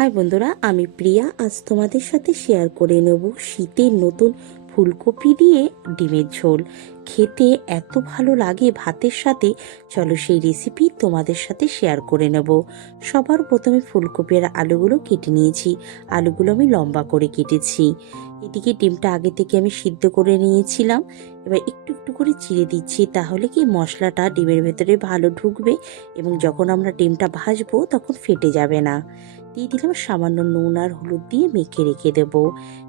High বন্ধুরা, আমি প্রিয়া। আজ তোমাদের সাথে শেয়ার করে নেব শীতের নতুন ফুলকপি দিয়ে ডিমের ঝোল। খেতে এত ভালো লাগে ভাতের সাথে। চলো সেই রেসিপি তোমাদের সাথে শেয়ার করে নেব। সবার প্রথমে ফুলকপি আর আলুগুলো কেটে নিয়েছি। আলুগুলো আমি লম্বা করে কেটেছি। এদিকে ডিমটা আগে থেকে আমি সিদ্ধ করে নিয়েছিলাম। এবার একটু একটু করে চিড়ে দিচ্ছি তাহলে কি মশলাটা ডিমের ভেতরে ভালো ঢুকবে এবং যখন আমরা ডিমটা ভাজবো তখন ফেটে যাবে না। দিয়ে দিলাম সামান্য নুন আর হলুদ দিয়ে মেখে রেখে দেব।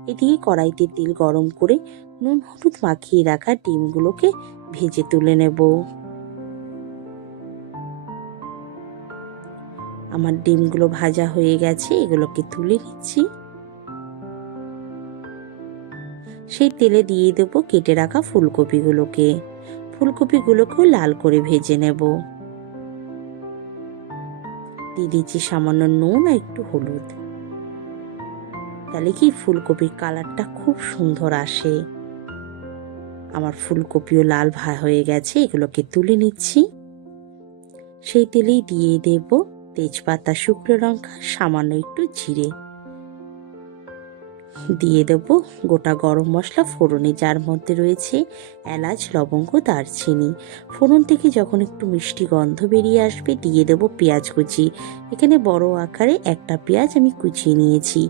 এদিকে কড়াইতে তেল গরম করে নুন হলুদ মাখিয়ে রাখা ডিমগুলোকে ভেজে তুলে নেব। আমার ডিমগুলো ভাজা হয়ে গেছে, এগুলোকে তুলে নিচ্ছি। সেই তেলে দিয়ে দেবো কেটে রাখা ফুলকপিগুলোকে। ফুলকপিগুলোকেও লাল করে ভেজে নেব। দিয়ে দিয়েছি সামান্য নুন আর একটু হলুদ। তাহলে কি ফুলকপির কালারটা খুব সুন্দর আসে? আমার ফুলকপিও লাল ভা হয়ে গেছে, এগুলোকে তুলে নিচ্ছি। সেই তেলেই দিয়ে দেব তেজপাতা, শুকনো লঙ্কা, সামান্য একটু জিরে। দিয়ে দেব গোটা গরম মশলা ফোড়নে, যার মধ্যে রয়েছে এলাচ, লবঙ্গ, দারচিনি। ফোড়ন থেকে যখন একটু মিষ্টি গন্ধ বেরিয়ে আসবে, দিয়ে দেব পেঁয়াজ কুচি। এখানে বড় আকারে একটা পেঁয়াজ আমি কুচিয়ে নিয়েছি।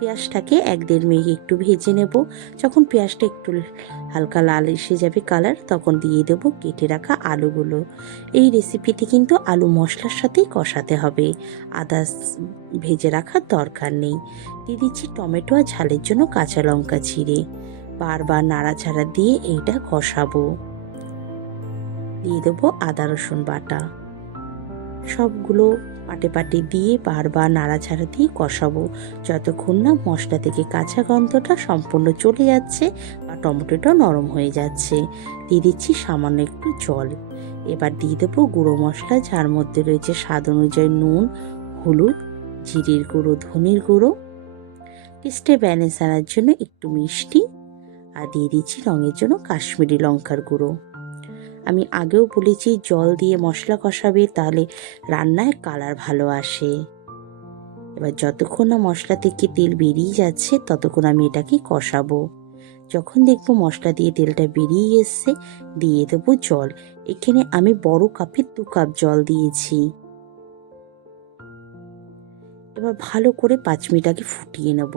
পেঁয়াজটাকে এক দেড় মিনিট একটু ভেজে নেব। যখন পেঁয়াজটা একটু হালকা লাল এসে যাবে কালার, তখন দিয়ে দেব কেটে রাখা আলুগুলো। এই রেসিপিতে কিন্তু আলু মশলার সাথেই কষাতে হবে। আদা ভেজে রাখার দরকার নেই। দিয়ে দিচ্ছি টমেটো আর ঝালের জন্য কাঁচা লঙ্কা ছিঁড়ে। বারবার নাড়াচাড়া দিয়ে এইটা কষাবো। দিয়ে দেবো আদা রসুন বাটা। সবগুলো পাটে পাটে দিয়ে বারবার নাড়াচাড়া দিয়ে কষাবো। যতক্ষণ না মশলা থেকে কাঁচা গন্ধটা সম্পূর্ণ চলে যাচ্ছে বা টমেটোটা নরম হয়ে যাচ্ছে। দিয়ে দিচ্ছি সামান্য একটু জল। এবার দিয়ে দেবো গুঁড়ো মশলা, যার মধ্যে রয়েছে স্বাদ অনুযায়ী নুন, হলুদ, জিরের গুঁড়ো, ধনের গুঁড়ো। টেস্টে ব্যালেন্স আনার জন্য একটু মিষ্টি। আর দিয়ে দিচ্ছি রঙের জন্য কাশ্মীরি লঙ্কার গুঁড়ো। আমি আগেও বলেছি জল দিয়ে মশলা কষাবে, তাহলে রান্নায় কালার ভালো আসে। এবার যতক্ষণ না মশলা থেকে তেল বেরিয়ে যাচ্ছে, ততক্ষণ আমি এটাকে কষাবো। যখন দেখব মশলা দিয়ে তেলটা বেরিয়ে এসছে, দিয়ে দেবো জল। এখানে আমি বড় কাপের দু কাপ জল দিয়েছি। এবার ভালো করে পাঁচ মিনিট আগে ফুটিয়ে নেব।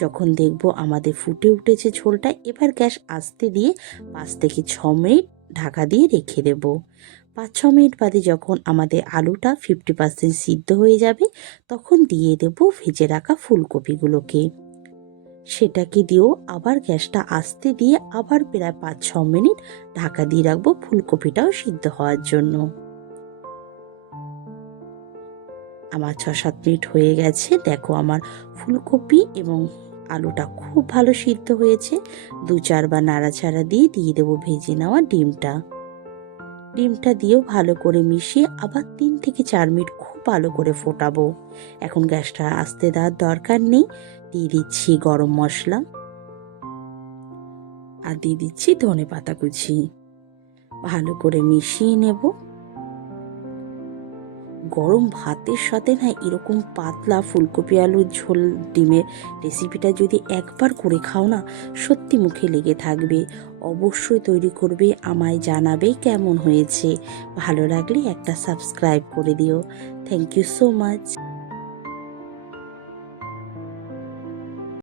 যখন দেখব আমাদের ফুটে উঠেছে ঝোলটা, এবার গ্যাস আস্তে দিয়ে পাঁচ থেকে ছ মিনিট ঢাকা দিয়ে রেখে দেব। পাঁচ ছ মিনিট বাদে যখন আমাদের আলুটা ফিফটি পার্সেন্ট সিদ্ধ হয়ে যাবে, তখন দিয়ে দেব ভেজে রাখা ফুলকপিগুলোকে। সেটাকে দিয়েও আবার গ্যাসটা আস্তে দিয়ে আবার প্রায় পাঁচ ছ মিনিট ঢাকা দিয়ে রাখব ফুলকপিটাও সিদ্ধ হওয়ার জন্য। আমার ছ সাত মিনিট হয়ে গেছে। দেখো আমার ফুলকপি এবং আলুটা খুব ভালো সিদ্ধ হয়েছে। দু চারবার নাড়াচাড়া দিয়ে দিয়ে দেবো ভেজে নেওয়া ডিমটা। ডিমটা দিয়েও ভালো করে মিশিয়ে আবার তিন থেকে চার মিনিট খুব ভালো করে ফোটাবো। এখন গ্যাসটা আস্তে দেওয়ার দরকার নেই। দিয়ে দিচ্ছি গরম মশলা। আর দিয়ে দিচ্ছি ধনে পাতা কুচি। ভালো করে মিশিয়ে নেব। গরম ভাতের সাথে না এরকম পাতলা ফুলকপি আলুর ঝোল ডিমের রেসিপিটা যদি একবার করে খাও না, সত্যি মুখে লেগে থাকবে। অবশ্যই তৈরি করবে, আমায় জানাবে কেমন হয়েছে। ভালো লাগলে একটা সাবস্ক্রাইব করে দিও। Thank you so much